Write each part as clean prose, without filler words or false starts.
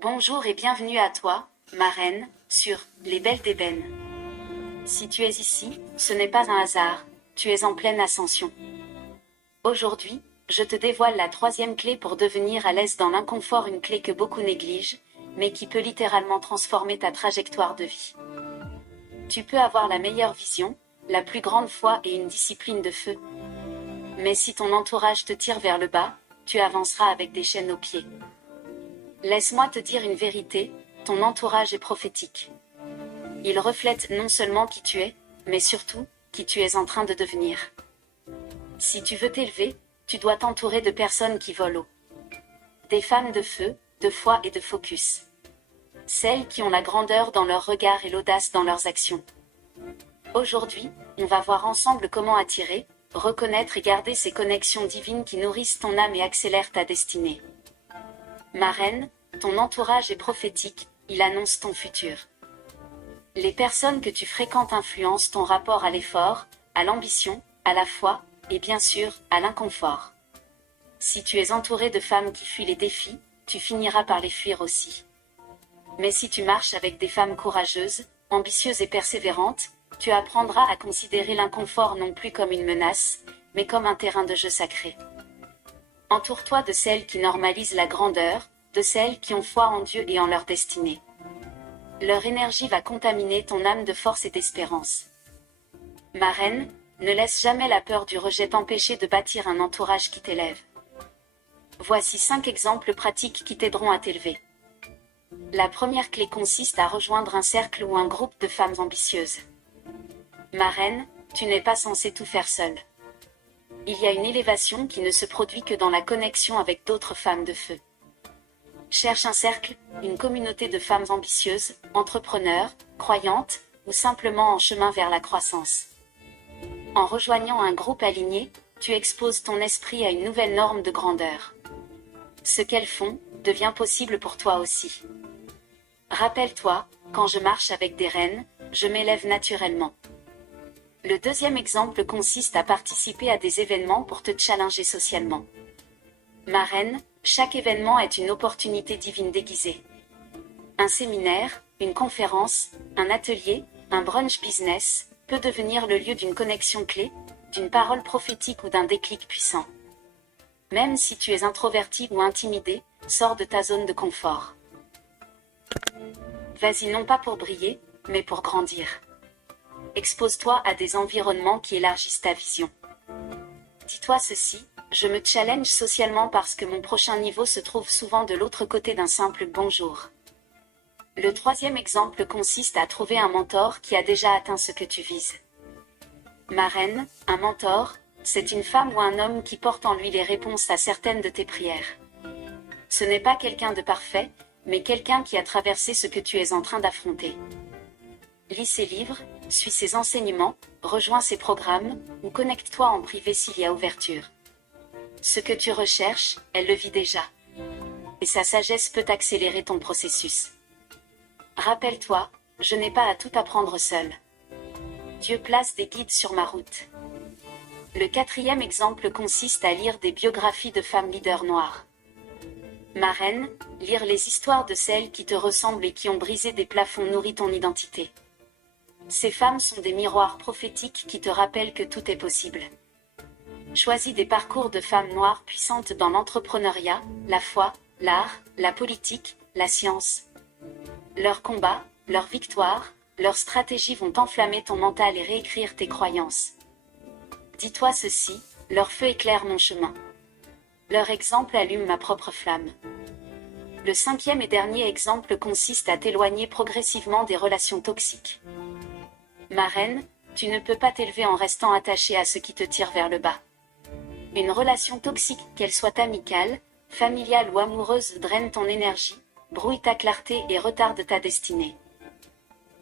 Bonjour et bienvenue à toi, ma reine, sur Les Belles d'Ébène. Si tu es ici, ce n'est pas un hasard, tu es en pleine ascension. Aujourd'hui, je te dévoile la troisième clé pour devenir à l'aise dans l'inconfort, une clé que beaucoup négligent, mais qui peut littéralement transformer ta trajectoire de vie. Tu peux avoir la meilleure vision, la plus grande foi et une discipline de feu. Mais si ton entourage te tire vers le bas, tu avanceras avec des chaînes aux pieds. Laisse-moi te dire une vérité, ton entourage est prophétique. Il reflète non seulement qui tu es, mais surtout, qui tu es en train de devenir. Si tu veux t'élever, tu dois t'entourer de personnes qui volent haut. Des femmes de feu, de foi et de focus. Celles qui ont la grandeur dans leur regard et l'audace dans leurs actions. Aujourd'hui, on va voir ensemble comment attirer, reconnaître et garder ces connexions divines qui nourrissent ton âme et accélèrent ta destinée. Ma reine, ton entourage est prophétique, il annonce ton futur. Les personnes que tu fréquentes influencent ton rapport à l'effort, à l'ambition, à la foi, et bien sûr, à l'inconfort. Si tu es entouré de femmes qui fuient les défis, tu finiras par les fuir aussi. Mais si tu marches avec des femmes courageuses, ambitieuses et persévérantes, tu apprendras à considérer l'inconfort non plus comme une menace, mais comme un terrain de jeu sacré. Entoure-toi de celles qui normalisent la grandeur, de celles qui ont foi en Dieu et en leur destinée. Leur énergie va contaminer ton âme de force et d'espérance. Ma reine, ne laisse jamais la peur du rejet t'empêcher de bâtir un entourage qui t'élève. Voici 5 exemples pratiques qui t'aideront à t'élever. La première clé consiste à rejoindre un cercle ou un groupe de femmes ambitieuses. Ma reine, tu n'es pas censée tout faire seule. Il y a une élévation qui ne se produit que dans la connexion avec d'autres femmes de feu. Cherche un cercle, une communauté de femmes ambitieuses, entrepreneurs, croyantes, ou simplement en chemin vers la croissance. En rejoignant un groupe aligné, tu exposes ton esprit à une nouvelle norme de grandeur. Ce qu'elles font, devient possible pour toi aussi. Rappelle-toi, quand je marche avec des reines, je m'élève naturellement. Le deuxième exemple consiste à participer à des événements pour te challenger socialement. Ma reine, chaque événement est une opportunité divine déguisée. Un séminaire, une conférence, un atelier, un brunch business, peut devenir le lieu d'une connexion clé, d'une parole prophétique ou d'un déclic puissant. Même si tu es introverti ou intimidé, sors de ta zone de confort. Vas-y non pas pour briller, mais pour grandir. Expose-toi à des environnements qui élargissent ta vision. Dis-toi ceci, je me challenge socialement parce que mon prochain niveau se trouve souvent de l'autre côté d'un simple bonjour. Le troisième exemple consiste à trouver un mentor qui a déjà atteint ce que tu vises. Ma reine, un mentor, c'est une femme ou un homme qui porte en lui les réponses à certaines de tes prières. Ce n'est pas quelqu'un de parfait, mais quelqu'un qui a traversé ce que tu es en train d'affronter. Lis ses livres, suis ses enseignements, rejoins ses programmes, ou connecte-toi en privé s'il y a ouverture. Ce que tu recherches, elle le vit déjà. Et sa sagesse peut accélérer ton processus. Rappelle-toi, je n'ai pas à tout apprendre seul. Dieu place des guides sur ma route. Le quatrième exemple consiste à lire des biographies de femmes leaders noires. Ma reine, lire les histoires de celles qui te ressemblent et qui ont brisé des plafonds nourrit ton identité. Ces femmes sont des miroirs prophétiques qui te rappellent que tout est possible. Choisis des parcours de femmes noires puissantes dans l'entrepreneuriat, la foi, l'art, la politique, la science. Leurs combats, leurs victoires, leurs stratégies vont enflammer ton mental et réécrire tes croyances. Dis-toi ceci, leur feu éclaire mon chemin. Leur exemple allume ma propre flamme. Le cinquième et dernier exemple consiste à t'éloigner progressivement des relations toxiques. Ma reine, tu ne peux pas t'élever en restant attaché à ce qui te tire vers le bas. Une relation toxique, qu'elle soit amicale, familiale ou amoureuse, draine ton énergie, brouille ta clarté et retarde ta destinée.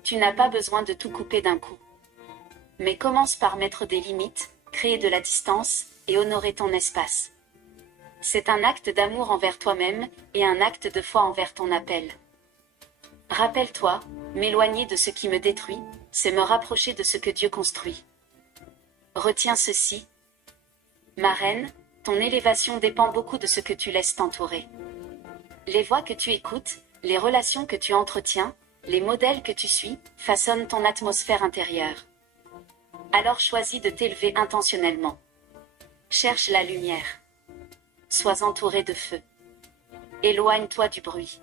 Tu n'as pas besoin de tout couper d'un coup. Mais commence par mettre des limites, créer de la distance, et honorer ton espace. C'est un acte d'amour envers toi-même, et un acte de foi envers ton appel. Rappelle-toi, m'éloigner de ce qui me détruit, c'est me rapprocher de ce que Dieu construit. Retiens ceci. Ma reine, ton élévation dépend beaucoup de ce que tu laisses t'entourer. Les voix que tu écoutes, Les relations que tu entretiens, les modèles que tu suis, façonnent ton atmosphère intérieure. Alors choisis de t'élever intentionnellement. Cherche la lumière. Sois entouré de feu. Éloigne-toi du bruit.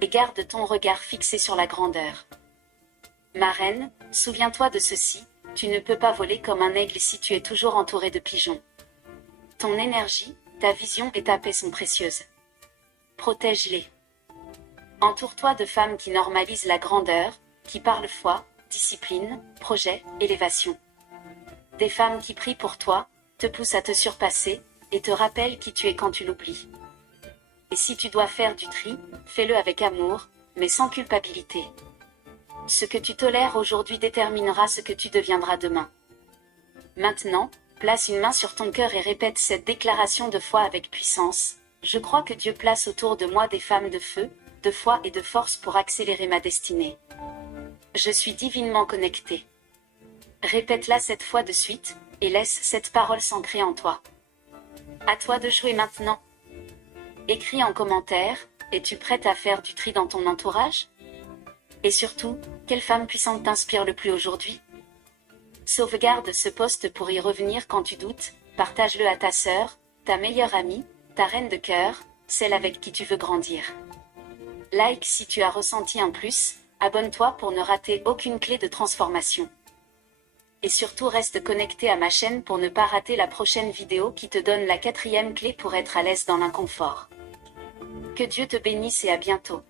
Et garde ton regard fixé sur la grandeur. Ma reine, souviens-toi de ceci, tu ne peux pas voler comme un aigle si tu es toujours entouré de pigeons. Ton énergie, ta vision et ta paix sont précieuses. Protège-les. Entoure-toi de femmes qui normalisent la grandeur, qui parlent foi, discipline, projet, élévation. Des femmes qui prient pour toi, te poussent à te surpasser, et te rappellent qui tu es quand tu l'oublies. Et si tu dois faire du tri, fais-le avec amour, mais sans culpabilité. Ce que tu tolères aujourd'hui déterminera ce que tu deviendras demain. Maintenant, place une main sur ton cœur et répète cette déclaration de foi avec puissance. Je crois que Dieu place autour de moi des femmes de feu, de foi et de force pour accélérer ma destinée. Je suis divinement connecté. Répète-la 7 fois de suite, et laisse cette parole s'ancrer en toi. À toi de jouer maintenant. Écris en commentaire, es-tu prête à faire du tri dans ton entourage? Et surtout, quelle femme puissante t'inspire le plus aujourd'hui? Sauvegarde ce post pour y revenir quand tu doutes, partage-le à ta sœur, ta meilleure amie, ta reine de cœur, celle avec qui tu veux grandir. Like si tu as ressenti un plus, abonne-toi pour ne rater aucune clé de transformation. Et surtout reste connecté à ma chaîne pour ne pas rater la prochaine vidéo qui te donne la 4e clé pour être à l'aise dans l'inconfort. Que Dieu te bénisse et à bientôt.